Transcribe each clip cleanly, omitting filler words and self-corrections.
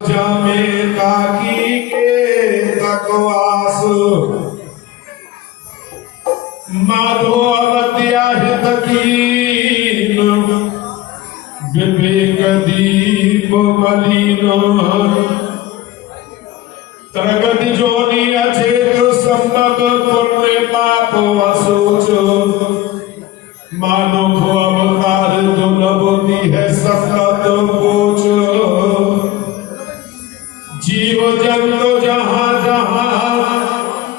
जामे ताकी के तकवास माधो अवत्या हितकीन विवेक दीप मलिन प्रगति जोनी अचेत संबद पुण्य पाप असोच मानव अवतार दुर्लभ है सतत पोच जीव जंतु जहाँ जहाँ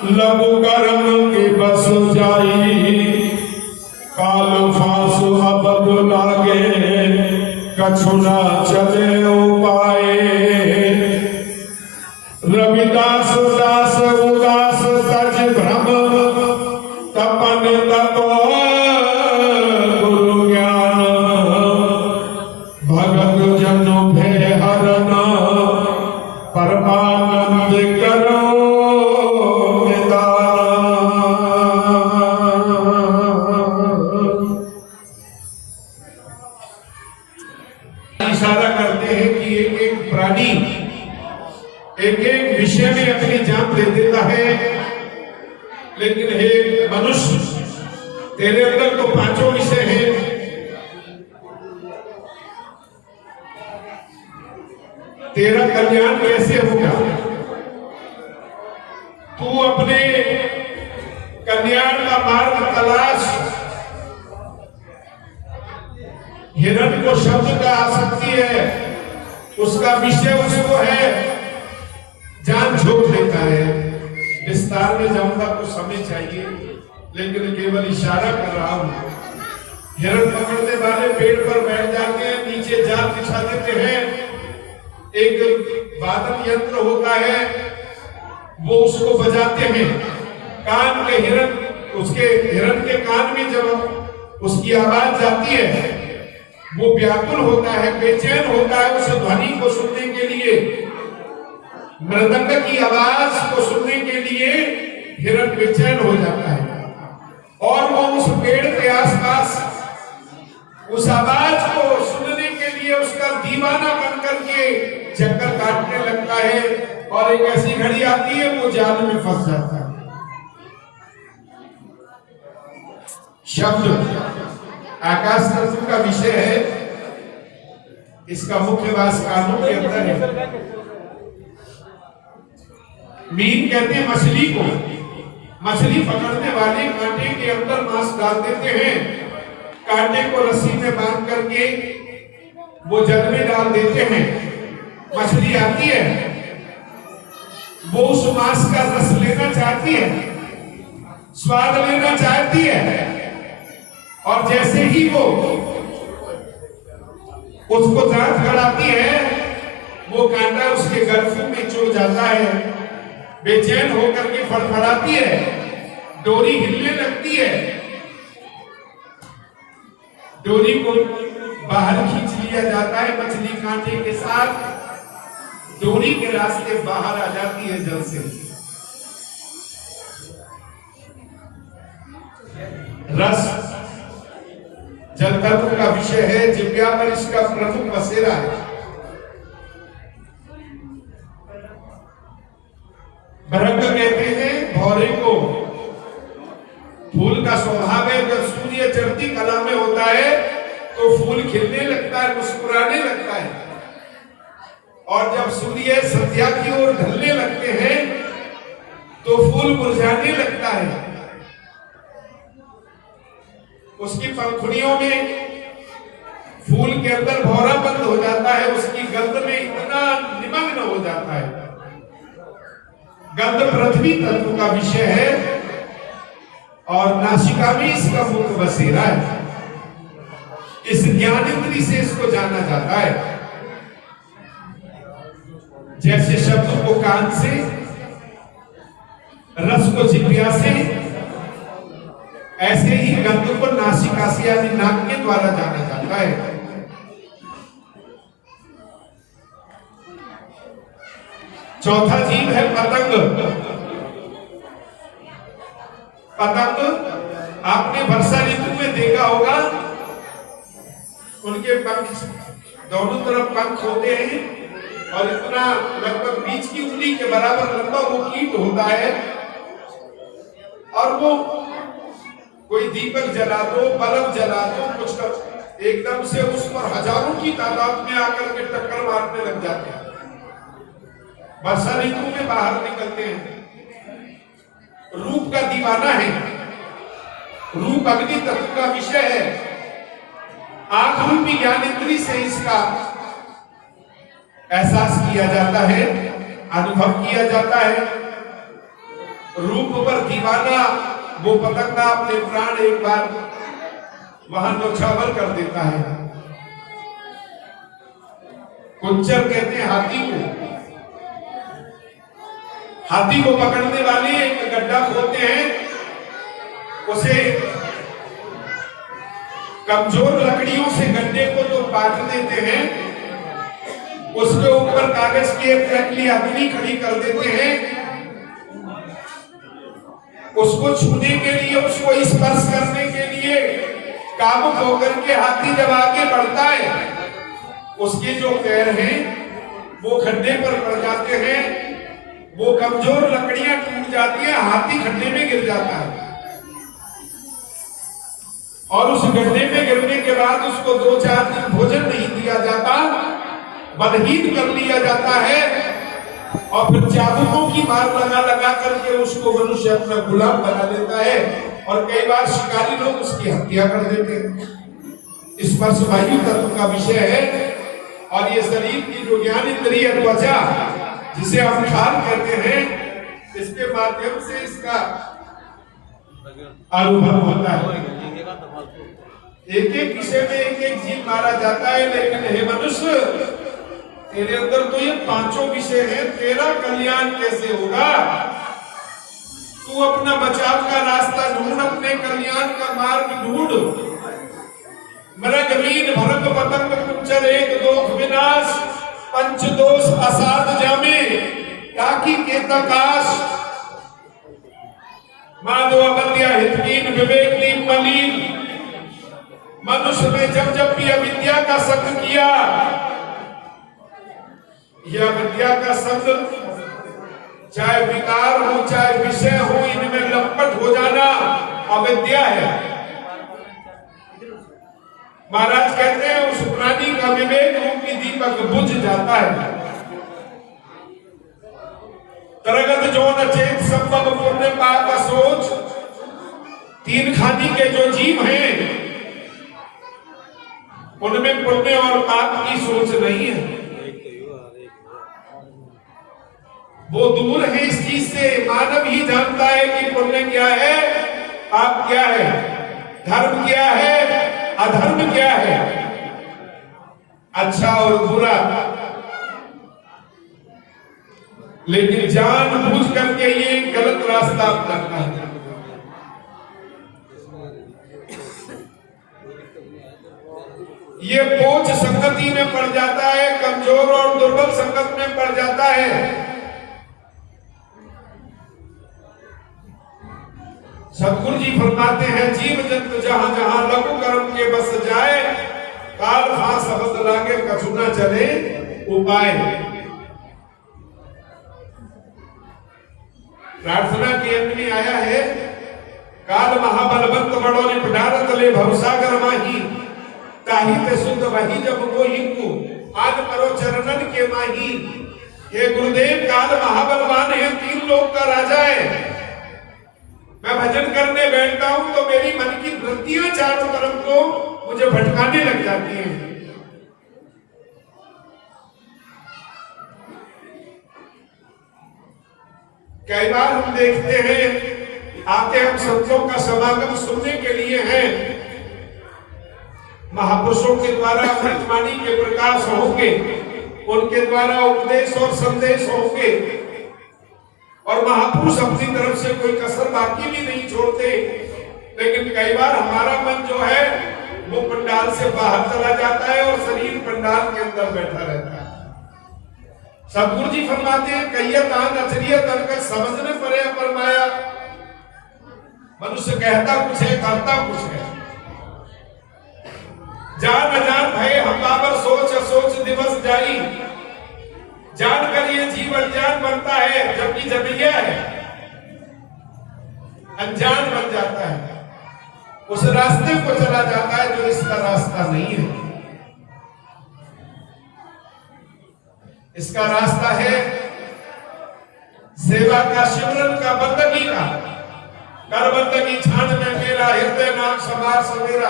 लघु कर्म के बस जाई काल फांसु अबद लागे कछु न चले उपाय रविदास दास उदास तज भ्रम तपन तपो गुरु ज्ञान भगत जन भय हरन परमानंद करो इशारा करते हैं कि एक एक प्राणी एक एक विषय में अपनी जान दे देता है, लेकिन हे मनुष्य तेरे अंदर तो पांचों विषय हैं। तेरा कल्याण कैसे होगा? तू अपने कल्याण का मार्ग तलाश। हिरण को शब्द का आसक्ति है, उसका विषय उसको है, जान झोंक देता है। विस्तार में जाऊंगा तो समय चाहिए, लेकिन केवल इशारा कर रहा हूं। हिरण पकड़ने वाले पेड़ पर बैठ जाते हैं, नीचे जाल बिछा देते हैं, एक वादन यंत्र होता है, वो उसको बजाते हैं। कान के हिरण, उसके हिरण के कान में जब उसकी आवाज जाती है, वो व्याकुल होता है, बेचैन होता है उस ध्वनि को सुनने के लिए। मृदंग की आवाज को सुनने के लिए हिरण बेचैन हो जाता है और वो उस पेड़ के आसपास उस आवाज को सुनने के लिए उसका दीवाना बन करके चक्कर काटने लगता है। और एक ऐसी घड़ी आती है वो जाल में फंस जाता है। शब्द आकाश तत्व का विषय है, इसका मुख्य वास कानों के अंदर है। मीन कहते हैं मछली को। मछली पकड़ने वाले कांटे के अंदर मांस डाल देते हैं, कांटे को रस्सी में बांध करके वो जल में डाल देते हैं। मछली आती है, वो उस मांस का रस लेना चाहती है, स्वाद लेना चाहती है, और जैसे ही वो उसको दांत गड़ाती है, वो कांटा उसके गलफू में चुभ जाता है। बेचैन होकर के फड़फड़ाती है, डोरी हिलने लगती है, डोरी को बाहर खींच लिया जाता है। मछली कांटे के साथ डोरी के रास्ते बाहर आ जाती है जल से। रस जल तत्व का विषय है, जिव्या पर इसका प्रमुख बसेरा है। भरंग कहते हैं भौरे को। फूल का स्वभाव है, जब सूर्य चढ़ती कला में होता है तो फूल खिलने लगता है, मुस्कुराने लगता है, और जब सूर्य संध्या की ओर ढलने लगते हैं तो फूल मुरझाने लगता है। उसकी पंखुड़ियों में फूल के अंदर भौरा बंद हो जाता है, उसकी गंध में इतना निमग्न हो जाता है। गंध पृथ्वी तत्व का विषय है और नासिका में इसका मुख बसेरा है। इस ज्ञान इंद्री से इसको जाना जाता है। जैसे शब्द को कान से, रस को जिह्वा से, ऐसे ही गंध को नासिका से यानी नाक के द्वारा जाना जाता है। चौथा जीव है पतंग। पतंग आपने वर्षा ऋतु में देखा होगा, उनके पंख दोनों तरफ पंख होते हैं, और इतना लगभग बीच की उंगली के बराबर लंबा वो कीट होता है, और वो कोई दीपक जला दो, बल्ब जला दो, कुछ कर, एकदम से उस पर हजारों की तादाद में आकर के टक्कर मारने लग जाते हैं। वर्षा ऋतु में बाहर निकलते हैं। रूप का दीवाना है, रूप अग्नि तत्व का विषय है। आंख रूपी ज्ञान इंद्री से इसका एहसास किया जाता है, अनुभव किया जाता है। रूप पर दीवाना वो पतंगा अपने प्राण एक बार वहां नौछावर कर देता है। कुंचर कहते हैं हाथी को। हाथी को पकड़ने वाले एक गड्ढा खोदते हैं, उसे कमजोर लकड़ियों से गड्ढे को तो काट देते हैं, उसके ऊपर कागज की एक पतली अग्नि खड़ी कर देते हैं। उसको छूने के लिए, उसको स्पर्श करने के लिए काबू होकर के हाथी जब आगे बढ़ता है, उसके जो पैर हैं वो खड्डे पर पड़ जाते हैं, वो कमजोर लकड़ियां टूट जाती है, हाथी खड्डे में गिर जाता है। और उस गड्ढे में गिरने के बाद उसको 2-4 दिन भोजन नहीं दिया जाता, बदहीन कर लिया जाता है, और फिर चाबुकों की मार लगा करके उसको मनुष्य अपना गुलाम बना लेता है। और कई बार शिकारी लोग उसकी हत्या कर देते हैं। स्पर्श वायु तत्व का विषय है, और ये शरीर की जो ज्ञान इंद्रिय त्वचा, जिसे हम खान कहते हैं, इसके माध्यम से इसका अनुभव होता है। एक एक विषय में एक एक जीव मारा जाता है, लेकिन हे मनुष्य, तेरे अंदर तो ये 5 विषय हैं, तेरा कल्याण कैसे होगा? तू अपना बचाव का रास्ता ढूंढ, अपने कल्याण का मार्ग ढूंढ। मृग मीन भरत पतंग कुंचर एक दोख विनाश, पंच दोष असाध जामे ताकि के तकाश। माधव अवध्या हितकीन विवेक लीन मलिन। मनुष्य ने जब जब भी अविद्या का संग किया, यह विद्या का संग चाहे विकार हो चाहे विषय हो, इनमें लपट हो जाना अविद्या है। महाराज कहते हैं उस प्राणी का विवेक रूपी दीपक बुझ जाता है। तरगत जो न चेत संभव पुण्य पाप सोच। 3 खानी के जो जीव हैं, उनमें पुण्य और पाप की सोच नहीं है, वो दूर है इस चीज से। मानव ही जानता है कि पुण्य क्या है, पाप क्या है, धर्म क्या है, अधर्म क्या है, अच्छा और बुरा। लेकिन जानबूझ करके ये गलत रास्ता अपनाता है। ये बोझ संगति में पड़ जाता है, कमजोर और दुर्बल संगत में पड़ जाता है। सतगुरु जी फरमाते हैं, जीव जंतु जहां जहां लघु कर्म के बस जाए, काल फांस शब्द लागे कछु न चले उपाय। प्रार्थना के अंत में आया है, काल महाबलवंत बड़ो ने पिटारत ले भवसागर माही, ताही ते शुद्ध वही जब वो हिंगू आज करो चरणन के माही। ये गुरुदेव काल महाबलवान है, 3 लोक का राजा है। मैं भजन करने बैठता हूं तो मेरी मन की वृत्तियां चारों तरफ को मुझे भटकाने लग जाती हैं। कई बार हम देखते हैं, आते हम संतों का समागम सुनने के लिए हैं, महापुरुषों के द्वारा अमृतवाणी के प्रकाश होंगे, उनके द्वारा उपदेश और संदेश होंगे, और महापुरुष अपनी तरफ से कोई कसर बाकी भी नहीं छोड़ते। लेकिन कई बार हमारा मन जो है वो पंडाल से बाहर चला जाता है और शरीर पंडाल के अंदर बैठा रहता है। सतगुरु जी फरमाते हैं, कहियत आन अचरियत अंक समझने परे अपरमाया। मनुष्य कहता कुछ है, करता कुछ है। जान अजान भय हम बाबर सोच असोच दिवस जाई। जानकर ये जीव अनजान बनता है, जबकि जन्या है अनजान बन जाता है, उस रास्ते को चला जाता है जो इसका रास्ता नहीं है। इसका रास्ता है सेवा का, सिमरन का, बंदगी का। कर बंदगी छान में मेरा, हृदय नाम समार सवेरा।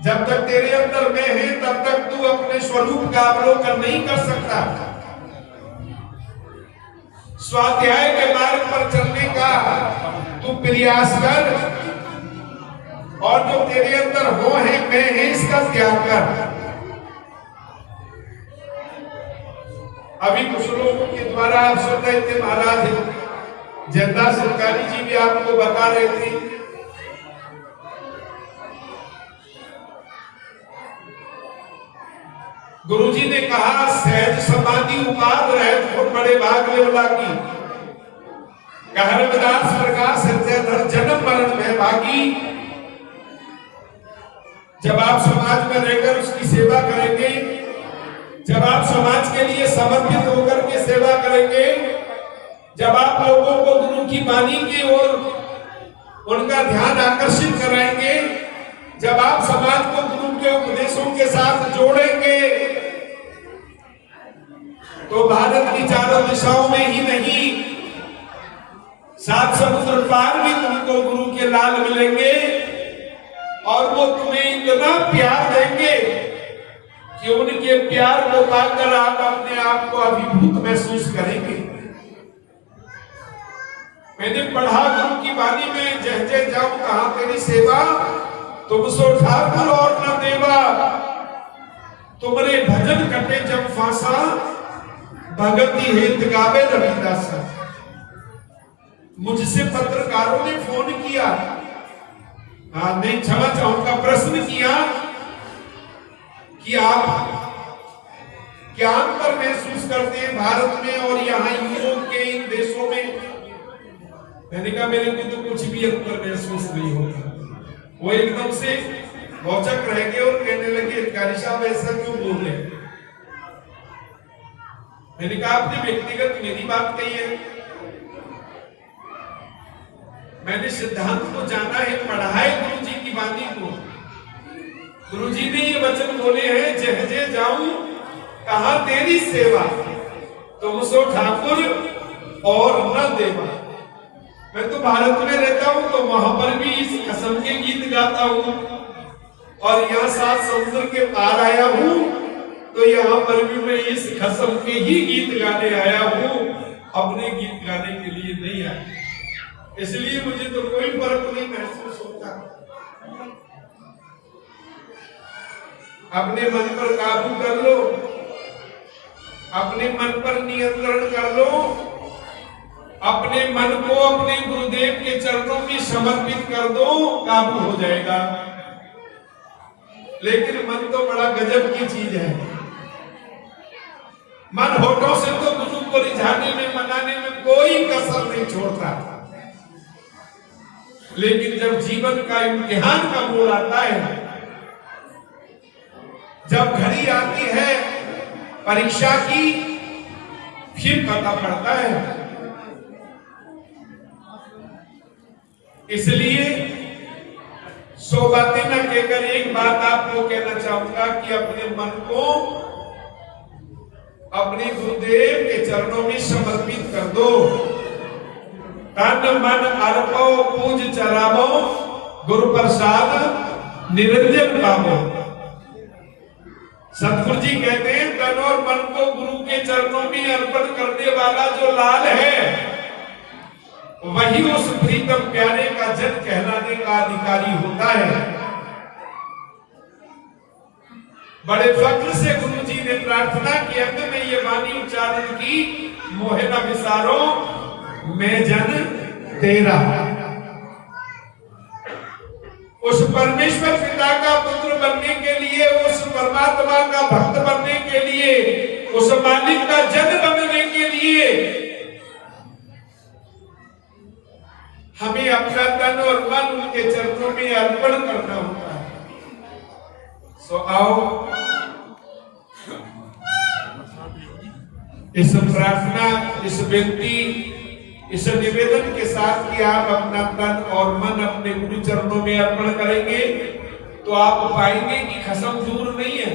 जब तक तेरे अंदर में है तब तक तू अपने स्वरूप का अवलोकन नहीं कर सकता। स्वाध्याय के मार्ग पर चलने का तू प्रयास कर, और जो तेरे अंदर हो है, मैं है, इसका त्याग कर। अभी कुछ लोगों के द्वारा आप सुन रहे थे, महाराज जयदास सरकारी जी भी आपको बता रहे थे, गुरुजी ने कहा सहज समाधि उपाद रहत बहुत बड़े भाग लेवला की, कहरदास प्रकाश हृदय धर जन्म मरण में भागी। जब आप समाज में रहकर उसकी सेवा करेंगे, जब आप समाज के लिए समर्पित होकर के सेवा करेंगे, जब आप लोगों को गुरु की वाणी की ओर उनका ध्यान आकर्षित कराएंगे, जब आप समाज को गुरु के उपदेशों के साथ जोड़ेंगे, तो भारत की चारों दिशाओं में ही नहीं, 7 समुद्र पार भी तुमको गुरु के लाल मिलेंगे, और वो तुम्हें इतना प्यार देंगे कि उनके प्यार को पाकर आप अपने आप को अभिभूत महसूस करेंगे। मैंने पढ़ा गुरु की वाणी में, जय जय जाऊं कहां तेरी सेवा, तुम सो ठाकुर और न देवा, तुमरे भजन कटे जब फांसा, भगति हेत गावे रविदास। मुझसे पत्रकारों ने फोन किया, नहीं क्षमा चाहूंगा, प्रश्न किया कि आप क्या अंतर महसूस करते हैं भारत में और यहाँ यूरोप के इन देशों में। मैंने कहा मेरे को तो कुछ भी अंतर महसूस नहीं होता। वो एकदम से भौचक रह गए और कहने लगे अधिकारी साहब ऐसा क्यों बोल रहे। मैंने कहा आपने व्यक्तिगत मेरी बात कही है, मैंने सिद्धांत को जाना है, पढ़ा है गुरु जी की वाणी को। गुरु जी ने ये वचन बोले हैं, जय जय जाऊं कहां तेरी सेवा, तुम सो ठाकुर और न देवा। मैं तो भारत में रहता हूं तो वहां पर भी इस कसम के गीत गाता हूं, और यहाँ 7 समुद्र के पार आया हूं तो यहाँ पर भी मैं इस कसम के ही गीत गाने आया हूं, अपने गीत गाने के लिए नहीं आया। इसलिए मुझे तो कोई फर्क नहीं महसूस होता। अपने मन पर काबू कर लो, अपने मन पर नियंत्रण कर लो, अपने मन को अपने गुरुदेव के चरणों में समर्पित कर दो, काबू हो जाएगा। लेकिन मन तो बड़ा गजब की चीज है। मन होठों से तो गुरु को रिझाने में, मनाने में कोई कसर नहीं छोड़ता, लेकिन जब जीवन का इम्तिहान का मोड़ आता है, जब घड़ी आती है परीक्षा की, फिर पता पड़ता है। इसलिए 100 बातें न कहकर एक बात आपको कहना चाहूंगा कि अपने मन को अपने गुरुदेव के चरणों में समर्पित कर दो। तन मन अर्पो पूज चरावो, गुरु प्रसाद निरंजन पावो। सतगुरु जी कहते हैं, तन और मन को गुरु के चरणों में अर्पण करने वाला जो लाल है, वही उस प्रीतम प्यारे का जन कहलाने का अधिकारी होता है। बड़े फक्र से गुरु जी ने प्रार्थना की, अंत में ये वाणी उच्चारण की, मोहे न विसारो मैं जन तेरा। उस परमेश्वर पिता का पुत्र बनने के लिए, उस परमात्मा का भक्त बनने के लिए, उस मालिक का जन बनने के लिए हमें अपना तन और मन उनके चरणों में अर्पण करना होता है। सो आओ इस प्रार्थना, इस विनती, इस निवेदन के साथ कि आप अपना तन और मन अपने गुरु चरणों में अर्पण करेंगे तो आप पाएंगे कि खसम दूर नहीं है,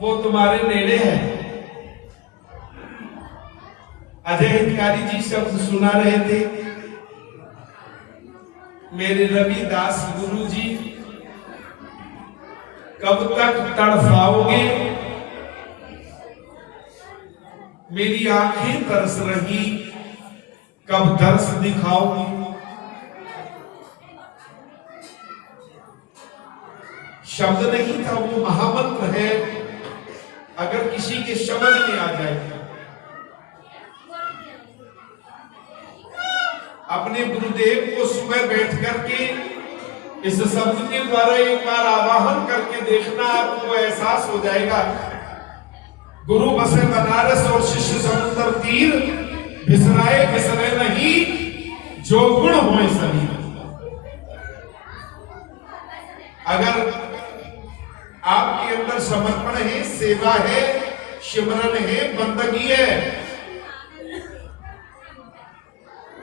वो तुम्हारे नेड़े है। अजय हितकारी जी शब्द सुना रहे थे, मेरे रविदास गुरु जी कब तक तड़फाओगे, मेरी आंखें तरस रही कब दर्श दिखाओगे। शब्द नहीं था, वो महामंत्र है, अगर किसी के समझ में आ जाए। अपने गुरुदेव को सुबह बैठ करके इस शब्द के द्वारा एक बार आवाहन करके देखना, आपको एहसास हो जाएगा। गुरु बसे बनारस और शिष्य समुद्र तीर, बिसराए बिसरे नहीं जो गुण होए सभी। अगर आपके अंदर समर्पण है, सेवा है, सिमरन है, बंदगी है,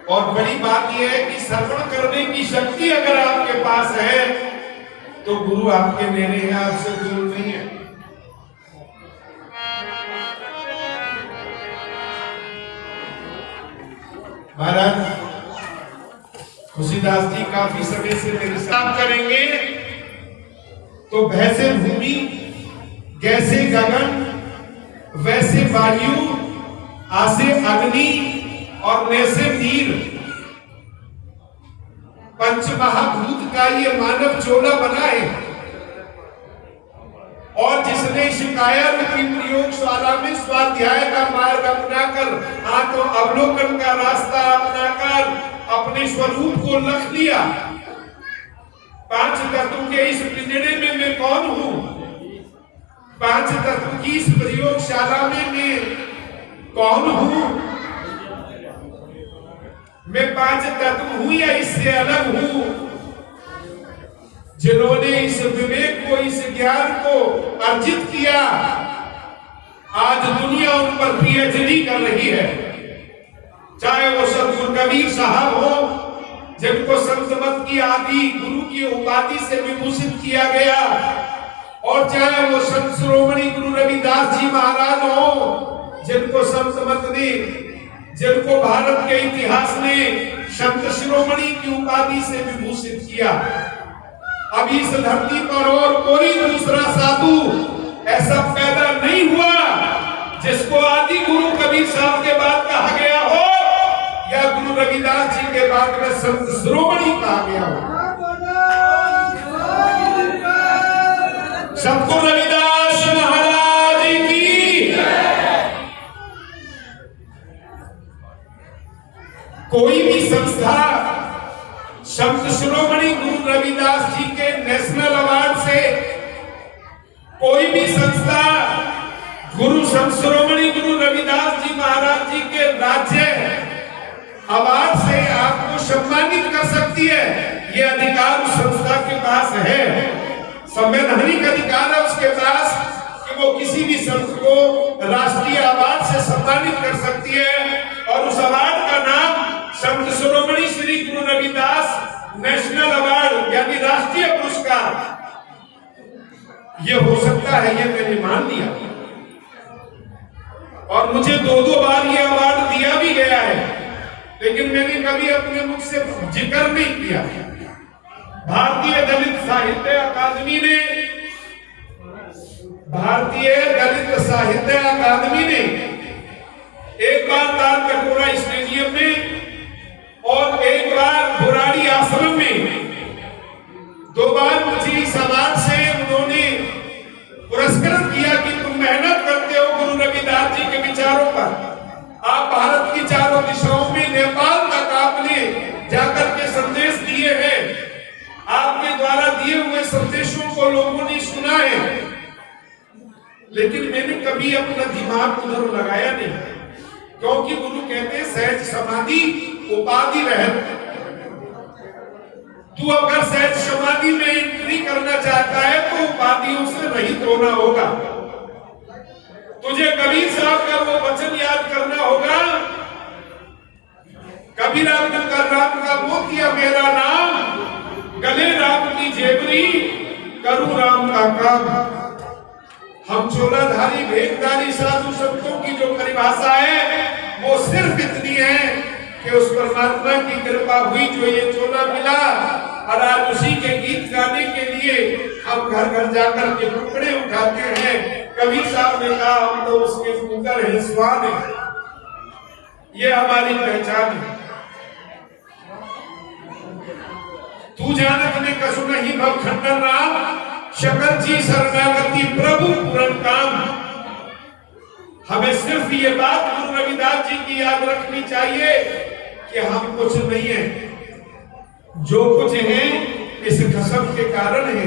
और बड़ी बात यह है कि श्रवण करने की शक्ति अगर आपके पास है तो गुरु आपके नेड़े हैं, आपसे दूर नहीं है। महाराज खुशीदास जी काफी समय से मेरे साथ करेंगे तो भैसे भूमि, जैसे गगन, वैसे वायु, आसे अग्नि और नैसे तीर, पंचमहाभूत का ये मानव चोला बना है। और जिसने शिकाया रूपी प्रयोगशाला में स्वाध्याय का मार्ग अपनाकर, आत्म अवलोकन का रास्ता अपनाकर अपने स्वरूप को लख लिया, पांच तत्वों के इस पिंजड़े में मैं कौन हूं, पांच तत्व की इस प्रयोगशाला में मैं कौन हूं, मैं पांच तत्व हूं या इससे अलग हूं। जिन्होंने इस विवेक को, इस ज्ञान को अर्जित किया, आज दुनिया उन पर पीएचडी कर रही है। चाहे वो सदगुरु कबीर साहब हो, जिनको संत मत की आदि गुरु की उपाधि से विभूषित किया गया, और चाहे वो संत शिरोमणि गुरु रविदास जी महाराज हो, जिनको संत मत ने, जिनको भारत के इतिहास ने संत शिरोमणि की उपाधि से विभूषित किया। अब इस धरती पर और कोई दूसरा साधु ऐसा पैदा नहीं हुआ जिसको आदि गुरु कबीर साहब के बाद कहा गया हो या गुरु रविदास जी के बाद में संत शिरोमणि कहा गया हो। सतगुरु रविदास महाराज की कोई भी संस्था संत शिरोमणि गुरु रविदास जी के नेशनल अवार्ड से, कोई भी संस्था गुरु संत शिरोमणि गुरु रविदास जी महाराज जी के राज्य अवार्ड से आपको सम्मानित कर सकती है। ये अधिकार उस संस्था के पास है, संवैधानिक अधिकार है उसके पास कि वो किसी भी संत को राष्ट्रीय अवार्ड से सम्मानित कर सकती है। और उस अवार्ड का नाम संत शिरोमणि श्री गुरु रविदास नेशनल अवार्ड यानी राष्ट्रीय पुरस्कार, ये हो सकता है, ये मैंने मान लिया। और मुझे दो बार ये अवार्ड दिया भी गया है, लेकिन मैंने कभी अपने मुख से जिक्र नहीं किया। भारतीय दलित साहित्य अकादमी ने, भारतीय दलित साहित्य अकादमी ने एक बार ताल कटोरा स्टेडियम में और एक बार बुराड़ी आश्रम में, दो बार मुझे इस अवार्ड से उन्होंने पुरस्कृत किया कि तुम मेहनत करते हो गुरु रविदास जी के विचारों पर, आप भारत की चारों दिशाओं में, नेपाल तक आपने जाकर के संदेश दिए हैं, आपके द्वारा दिए हुए संदेशों को लोगों ने सुना है। लेकिन मैंने कभी अपना दिमाग उधर लगाया नहीं, क्योंकि गुरु कहते हैं सहज समाधि उपाधि रहत। तू अगर सहज समाधि में एंट्री करना चाहता है तो उपाधियों से रहित होना होगा। तुझे कबीर साहब का वो वचन याद करना होगा, कबीर कर राम का वो किया मेरा नाम, गले राम की जेबरी, करूं राम का काम। हम चोलाधारी भेदधारी साधु संतों की जो परिभाषा है वो सिर्फ इतनी है कि उस परमात्मा की कृपा हुई जो ये चोला मिला, और आज उसी के गीत गाने के लिए हम घर घर जाकर के टुकड़े उठाते हैं। कबीर साहब ने कहा हम तो उसके पुत्र हैं, स्वान है, ये हमारी पहचान है। तू जानत ने कसु नहीं भव खंडन राम, शकल जी शरणागति प्रभु पूरन काम। हमें सिर्फ ये बात गुरु रविदास जी की याद रखनी चाहिए कि हम कुछ नहीं है, जो कुछ है इस कसम के कारण है,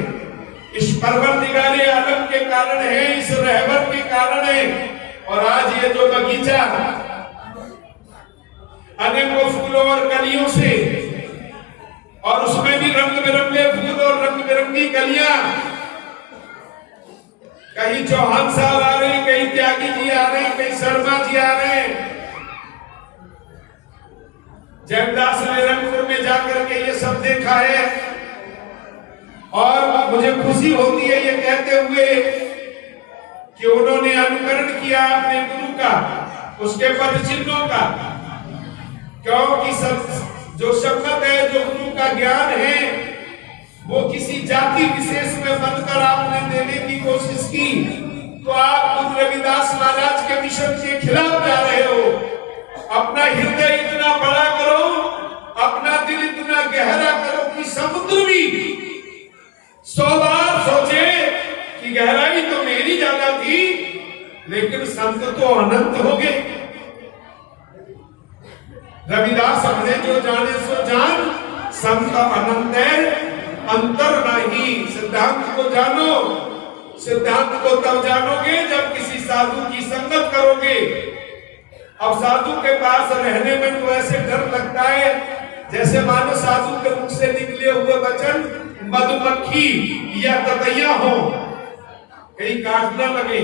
इस परवरदिगारे आलम के कारण है, इस रहबर के कारण है। और आज ये जो बगीचा अनेकों फूलों और कलियों से, और उसमें भी रंग बिरंगे फूल और रंग बिरंगी कलियां, कहीं चौहान साहब आ रहे हैं, कहीं त्यागी जी आ रहे हैं, कहीं शर्मा जी आ रहे हैं। जयदास ने रंगपुर में जाकर के ये सब देखा है, और मुझे खुशी होती है ये कहते हुए कि उन्होंने अनुकरण किया अपने गुरु का, उसके पद चिन्हों का। क्योंकि जो संगत है, जो गुरु का ज्ञान है, वो किसी जाति विशेष में बनकर आपने देने की कोशिश की, तो आप गुरु रविदास महाराज के मिशन के खिलाफ जा रहे हो। अपना हृदय इतना बड़ा करो, अपना दिल इतना गहरा करो कि समुद्र भी 100 बार सोचे कि गहराई तो मेरी ज्यादा थी, लेकिन संत तो अनंत हो गए। रविदास हमने जो जाने सो जान, संत अनंत है, अंतर नहीं। सिद्धांत को जानो, सिद्धांत को तब जानोगे जब किसी साधु की संगत करोगे। अब साधु के पास रहने में तो ऐसे डर लगता है जैसे मानो साधु के मुख से निकले हुए वचन मधुमक्खी या ततैया हो, कहीं काट न लगे।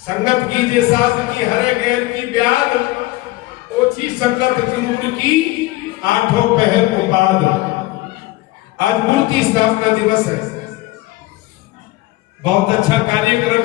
संगत कीजिए साधु की हरे गैर की ब्याद, ओछी संगत जरूर की आठों पहर उपाद। आज मूर्ति स्थापना दिवस है, बहुत अच्छा कार्यक्रम